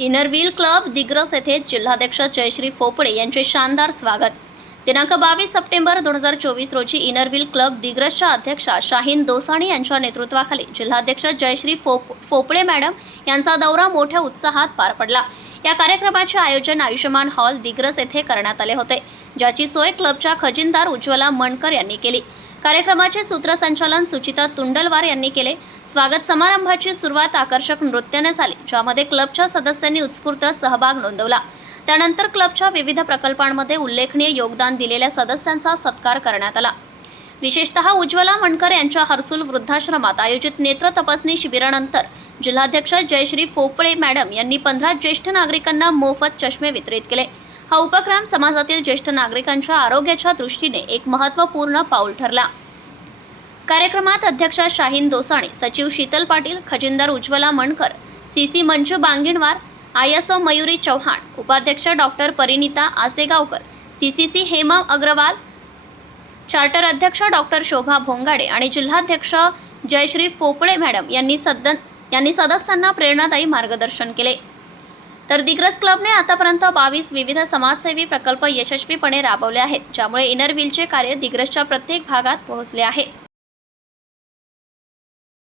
Inner Wheel club Digras येथे जिल्हाध्यक्ष जयश्री फोपडे यांचे शानदार स्वागत. दिनांक बावीस सप्टेंबर दोन हजार चोवीस रोजी इनरव्हील क्लब दिग्रसच्या अध्यक्षा शाहीन दोसाणी यांच्या नेतृत्वाखाली जिल्हाध्यक्ष जयश्री फोप फोपडे मॅडम यांचा दौरा मोठ्या उत्साहात पार पडला. या कार्यक्रमाचे आयोजन आयुष्यमान हॉल दिग्रस येथे करण्यात आले होते ज्याची सोय क्लबच्या खजिनदार उज्ज्वला मणकर यांनी केली. कार्यक्रमाचे सूत्रसंचालन सुचिता तुंडलवार यांनी केले. स्वागत समारंभाची सुरुवात आकर्षक नृत्याने झाली ज्यामध्ये क्लबच्या सदस्यांनी उत्स्फूर्त सहभाग नोंदवला. त्यानंतर क्लबच्या विविध प्रकल्पांमध्ये उल्लेखनीय योगदान दिलेल्या सदस्यांचा सत्कार करण्यात आला. विशेषतः उज्ज्वला मणकर यांच्या हर्सुल वृद्धाश्रमात आयोजित नेत्र तपासणी शिबिरानंतर जिल्हाध्यक्ष जयश्री फोपळे मॅडम यांनी पंधरा ज्येष्ठ नागरिकांना मोफत चष्मे वितरित केले. हा उपक्रम समाजातील ज्येष्ठ नागरिकांच्या आरोग्याच्या दृष्टीने एक महत्त्वपूर्ण पाऊल ठरला. कार्यक्रमात अध्यक्षा शाहीन दोसाणे सचिव Sheetal Patil खजिनदार Ujjwala Mankar C C Manju Banginwar I S O Mayuri Chavan उपाध्यक्ष doctor Parinita Asegaonkar C C C Hema Agrawal charter अध्यक्ष डॉक्टर शोभा भोंगाडे आणि जिल्हाध्यक्ष जयश्री फोपळे मॅडम यांनी सदन यांनी सदस्यांना प्रेरणादायी मार्गदर्शन केले. तर दिग्रस क्लबने आतापर्यंत बावीस विविध समाजसेवी प्रकल्प यशस्वीपणे राबवले आहेत ज्यामुळे इनरव्हीलचे कार्य दिग्रसच्या प्रत्येक भागात पोहोचले आहे.